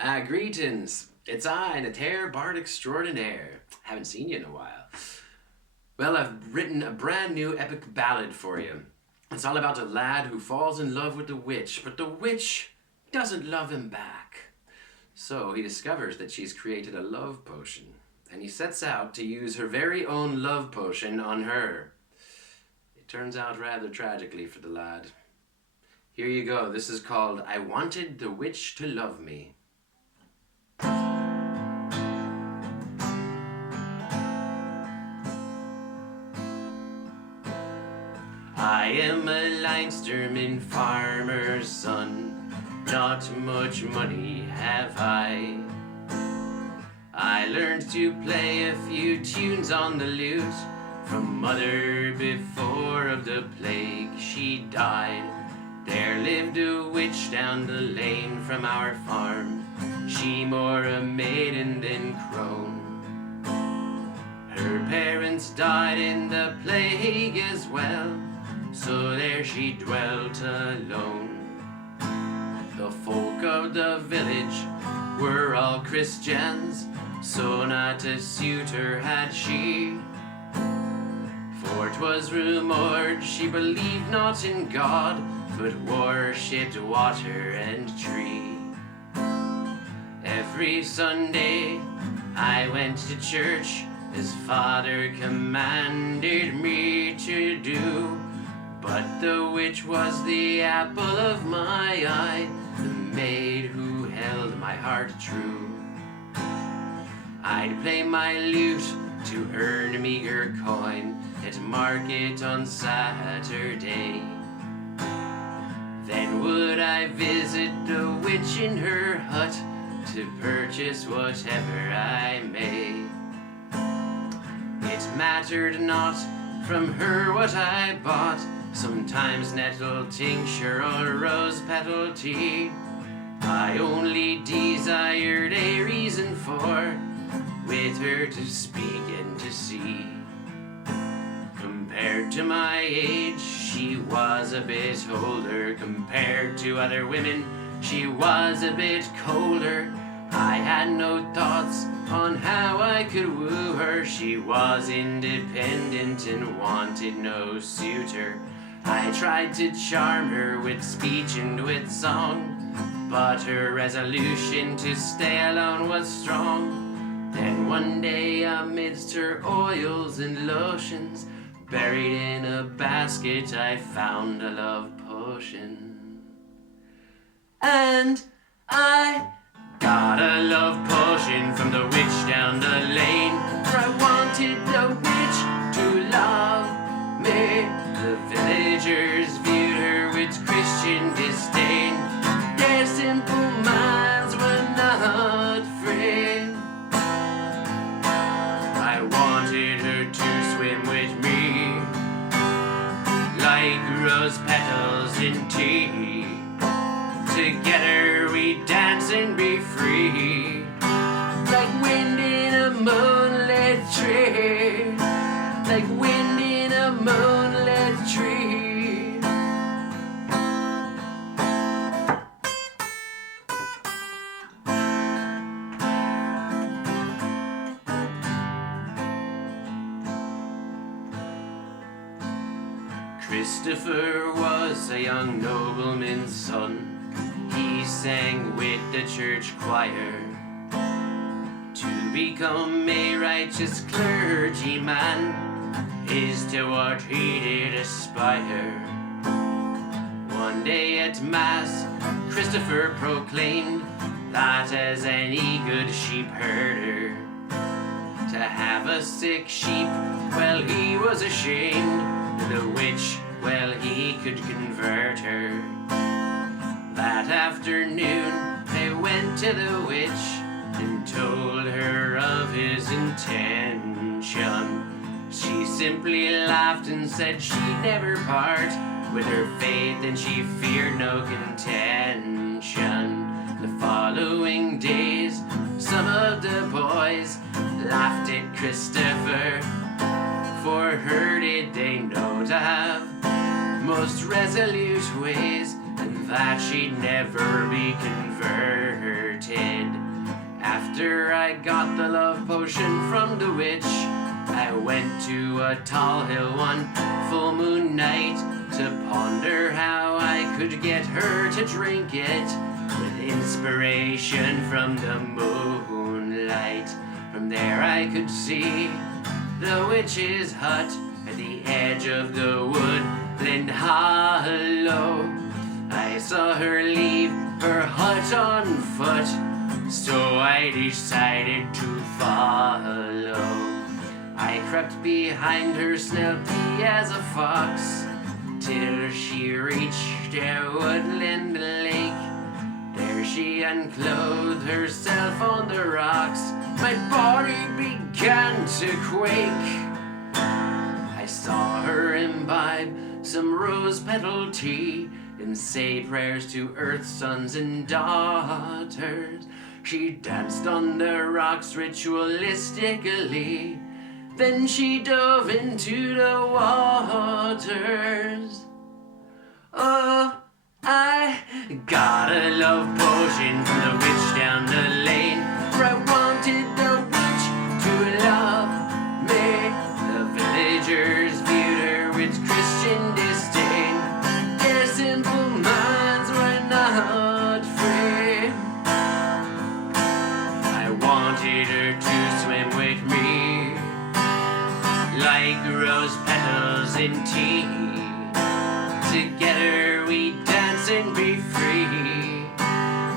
Greetings. It's I, Nathair, bard extraordinaire. Haven't seen you in a while. Well, I've written a brand new epic ballad for you. It's all about a lad who falls in love with the witch, but the witch doesn't love him back. So he discovers that she's created a love potion, and he sets out to use her very own love potion on her. It turns out rather tragically for the lad. Here you go. This is called I Wanted the Witch to Love Me. I am a Leinsterman farmer's son, not much money have I. I learned to play a few tunes on the lute from mother before of the plague she died. There lived a witch down the lane from our farm, she more a maiden than crone. Her parents died in the plague as well, so there she dwelt alone. The folk of the village were all Christians, so not a suitor had she. For 'twas rumoured she believed not in God, but worshipped water and tree. Every Sunday I went to church, as Father commanded me to do. But the witch was the apple of my eye, the maid who held my heart true. I'd play my lute to earn a meager coin at market on Saturday. Then would I visit the witch in her hut to purchase whatever I may. It mattered not from her what I bought, sometimes nettle tincture or rose petal tea. I only desired a reason for with her to speak and to see. Compared to my age, she was a bit older. Compared to other women, she was a bit colder. I had no thoughts on how I could woo her. She was independent and wanted no suitor. I tried to charm her with speech and with song, but her resolution to stay alone was strong. Then one day amidst her oils and lotions, buried in a basket, I found a love potion. And I got a love potion from the witch down the lane, for I wanted the witch to love me. The villagers viewed her with Christian disdain. Their simple minds were not free. I wanted her to swim with me, like rose petals in tea. Together we dance and be free, like wind in a moonlit tree, like wind in a moonlit tree. Christopher was a young nobleman's son. He sang with the church choir to become a righteous clergyman is to what he did aspire. One day at Mass, Christopher proclaimed that as any good sheep herder, to have a sick sheep, well, he was ashamed. The witch, well, he could convert her. That afternoon, they went to the witch and told her of his intention. She simply laughed and said she'd never part with her faith, and she feared no contention. The following days, some of the boys laughed at Christopher, for her did they know to have most resolute ways, and that she'd never be converted. comforted. After I got the love potion from the witch, I went to a tall hill one full moon night to ponder how I could get her to drink it with inspiration from the moonlight. From there I could see the witch's hut at the edge of the woodland hollow. I saw her leave her hut on foot, so I decided to follow. I crept behind her, stealthy as a fox, till she reached a woodland lake. There she unclothed herself on the rocks. My body began to quake. I saw her imbibe some rose petal tea and say prayers to earth's sons and daughters. She danced on the rocks ritualistically. Then she dove into the waters. Oh, I got a love potion from the witch down the lane, for I wanted the witch to love me. The villagers viewed her with Christian disdain. Their simple minds were not free. I wanted her to swim with me, like rose petals in tea. Together we dance and be free,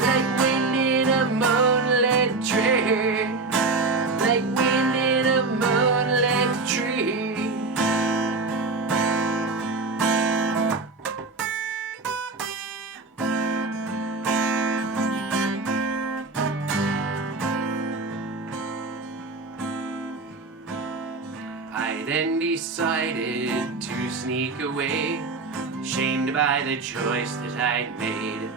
like wind in a moonlit tree, like wind in a moonlit tree. I then decided to sneak away, shamed by the choice that I'd made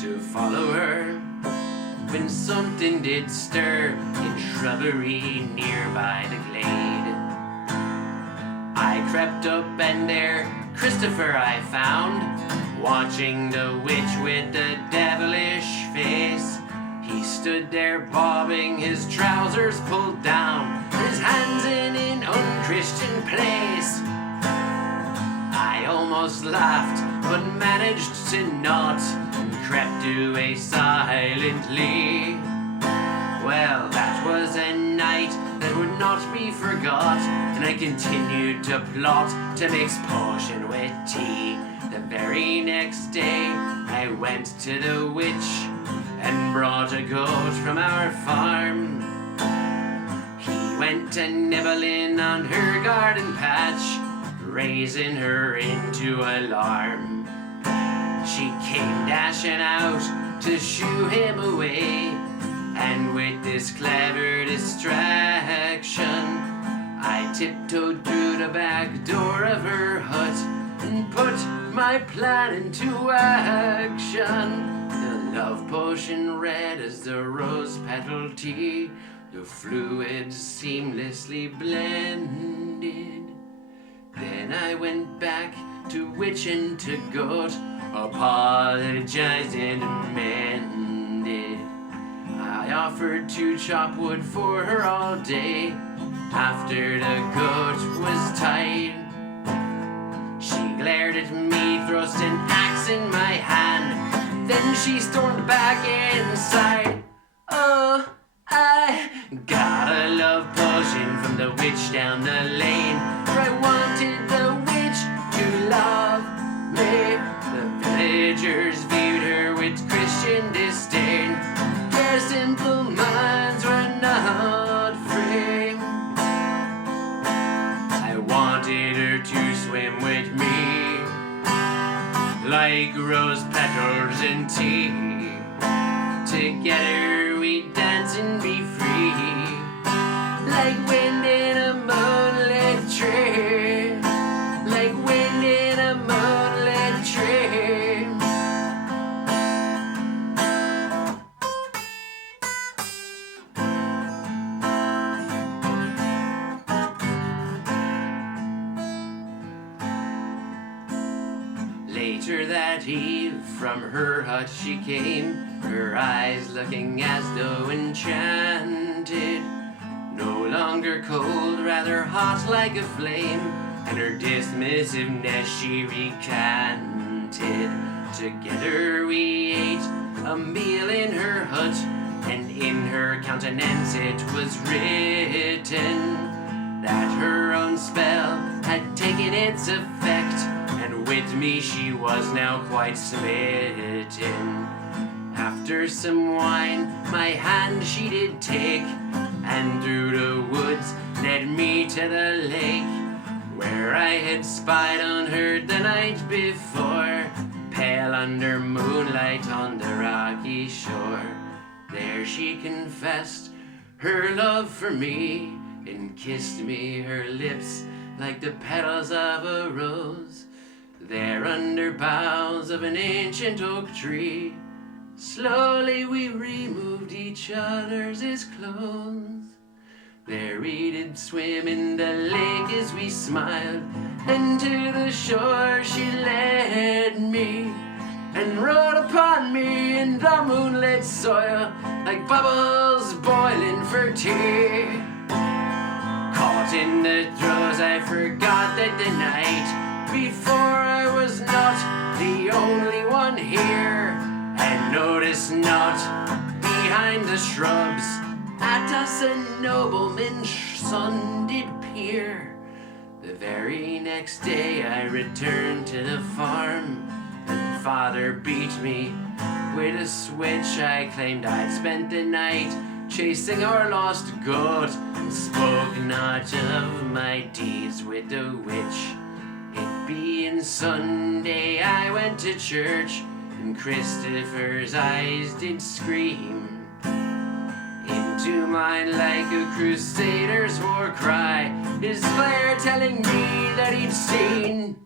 to follow her, when something did stir in shrubbery nearby the glade. I crept up and there Christopher I found, watching the witch with the devilish face. He stood there bobbing, his trousers pulled down, his hands in an unchristian place. I almost laughed, but managed to not, and crept away silently. Well, that was a night that would not be forgot, and I continued to plot to mix potion with tea. The very next day I went to the witch and brought a goat from our farm. He went to nibbling on her garden patch, raising her into alarm. She came dashing out to shoo him away, and with this clever distraction I tiptoed through the back door of her hut and put my plan into action. The love potion red as the rose petal tea, the fluids seamlessly blended. Then I went back to witch and to goat, apologized and amended. I offered to chop wood for her all day after the goat was tied. She glared at me, thrust an axe in my hand, then she stormed back inside. Oh, I got a love potion from the witch down the lane, for I wanted the witch to love me. The villagers viewed her with Christian disdain. Their simple minds were not free. I wanted her to swim with me, like rose petals in tea. Together we dance and be free, like wind in a moonlit tree, like wind in a moonlit tree. Later that that eve from her hut she came, her eyes looking as though enchanted, no longer cold, rather hot like a flame, and her dismissiveness she recanted. Together we ate a meal in her hut, and in her countenance it was written that her own spell had taken its effect, and with me she was now quite smitten. After some wine my hand she did take, and through the woods led me to the lake, where I had spied on her the night before, pale under moonlight on the rocky shore. There she confessed her love for me, and kissed me her lips like the petals of a rose, there under boughs of an ancient oak tree. Slowly we removed each other's clothes. There we did swim in the lake as we smiled, and to the shore she led me, and rode upon me in the moonlit soil like bubbles boiling for tea. Caught in the throes I forgot that the night before I was not the only one here, and noticed not behind the shrubs at us a nobleman's son did peer. The very next day I returned to the farm, and father beat me with a switch. I claimed I'd spent the night chasing our lost goat, and spoke not of my deeds with the witch. It being Sunday I went to church, and Christopher's eyes did scream into mine like a crusader's war cry, his glare telling me that he'd seen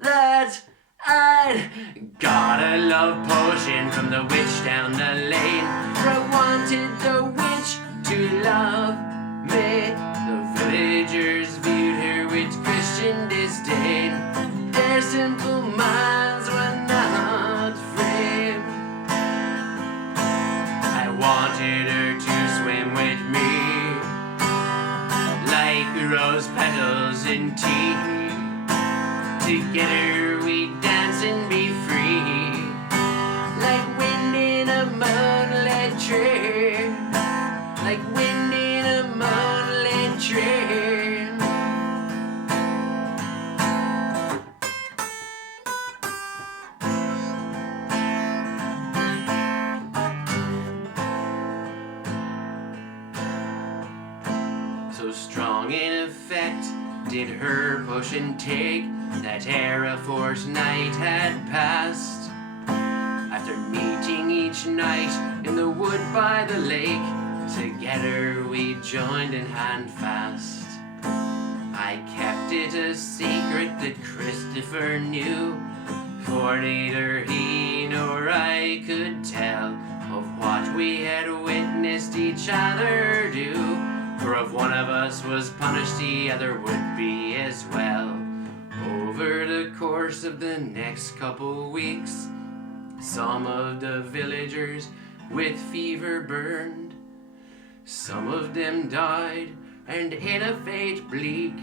that I'd got a love potion from the witch down the lane, for I wanted the witch to love me. The villagers viewed her with Christian disdain, their simple minds were not free. I wanted her to swim with me like rose petals in tea. Together we dance and be free, like wind in a moonlit tree, like wind in a moonlit tree. So strong in effect did her potion take, that ere a fortnight had passed, after meeting each night in the wood by the lake, together we joined in hand fast. I kept it a secret that Christopher knew, for neither he nor I could tell of what we had witnessed each other do, for if one of us was punished the other would be as well. Over the course of the next couple weeks, some of the villagers with fever burned, some of them died, and in a fate bleak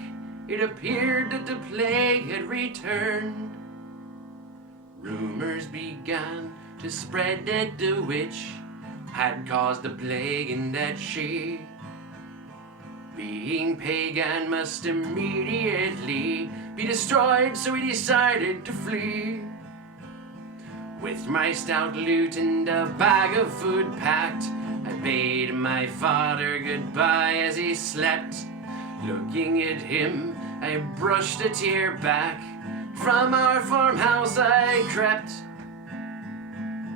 it appeared that the plague had returned. Rumors began to spread that the witch had caused the plague, and that she, being pagan, must immediately be destroyed, so we decided to flee. With my stout loot and a bag of food packed, I bade my father goodbye as he slept. Looking at him, I brushed a tear back. From our farmhouse I crept.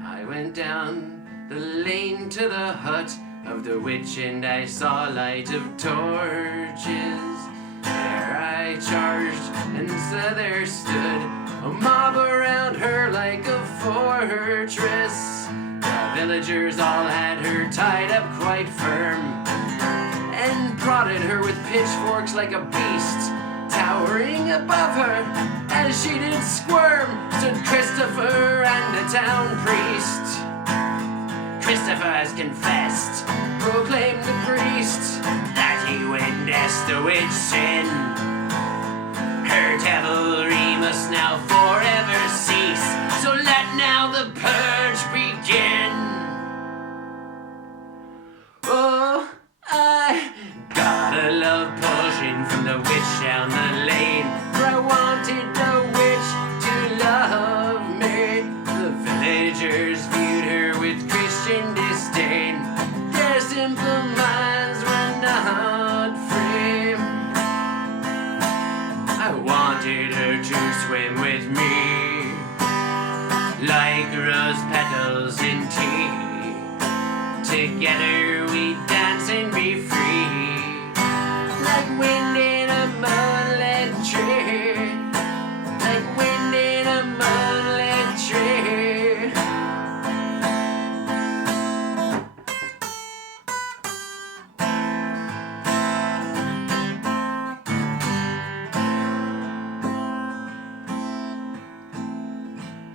I went down the lane to the hut of the witch, and I saw light of torches. There I charged, and so there stood a mob around her like a fortress. The villagers all had her tied up quite firm, and prodded her with pitchforks like a beast, towering above her As she did squirm, stood Christopher and the town priest. Christopher has confessed, proclaimed the priest, that he witnessed the witch sin. Her devilry must now forever cease, so let now the purge begin. Oh, I got a love potion from the witch down the lane, for I wanted the witch to love me. The villagers viewed her with Christian disdain. Their simple minds were not free. I wanted her to swim with me, like rose petals in tea. Together we dance and be free, like wind in a moonlit tree, like wind in a moonlit tree.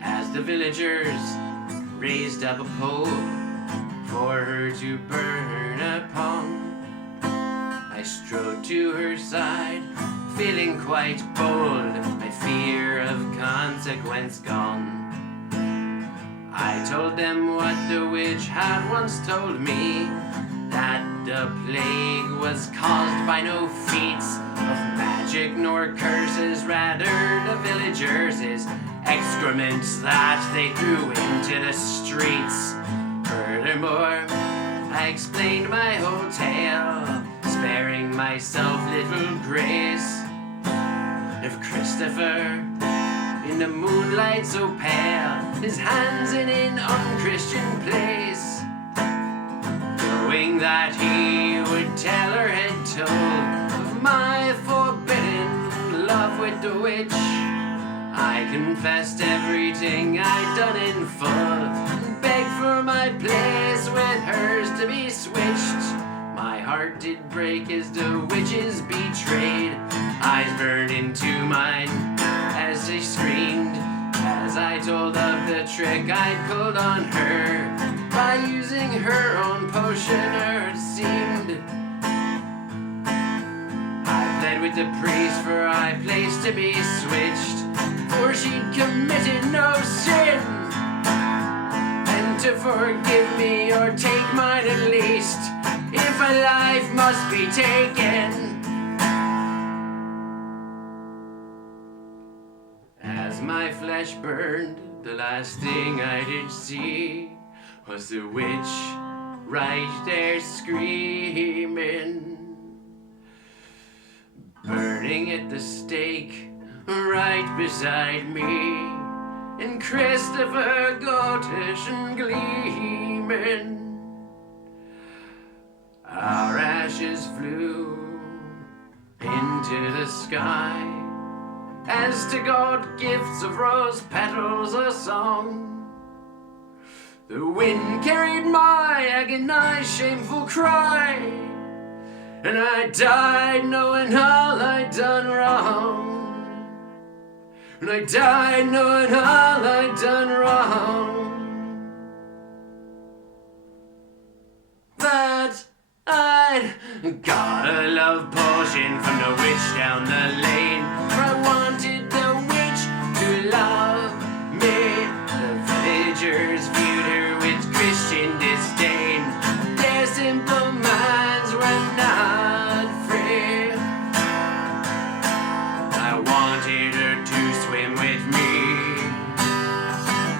As the villagers raised up a pole for her to burn upon, I strode to her side, feeling quite bold, my fear of consequence gone. I told them what the witch had once told me, that the plague was caused by no feats of magic nor curses, rather the villagers' excrements that they threw into the streets. Furthermore, I explained my whole tale, sparing myself little grace of Christopher in the moonlight so pale, his hands in an unchristian place, knowing that he would tell her head told of my forbidden love with the witch. I confessed everything I'd done in full, and begged for my place with hers to be switched. My heart did break as the witches betrayed, eyes burned into mine as they screamed, as I told of the trick I'd pulled on her by using her own potion, it seemed. I pled with the priest for my place to be switched, for she'd committed no sin, and to forgive me or take mine at least, if a life must be taken. As my flesh burned, the last thing I did see was the witch right there screaming, burning at the stake right beside me, and Christopher goatish and gleaming. Our ashes flew into the sky, as to God gifts of rose petals a song. The wind carried my agonized shameful cry, and I died knowing all I'd done wrong. And I died knowing all I'd done wrong. That I'd got a love potion from the witch down the lane, for I wanted the witch to love me. The villagers viewed her with Christian disdain. Their simple minds were not free. I wanted her to swim with me,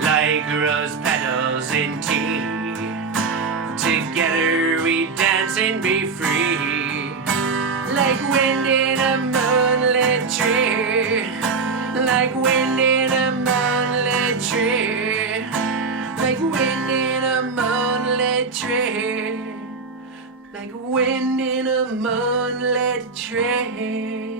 like rose petals in tea. Together we dance and be free, like wind in a moonlit tree, like wind in a moonlit tree, like wind in a moonlit tree, like wind in a moonlit tree.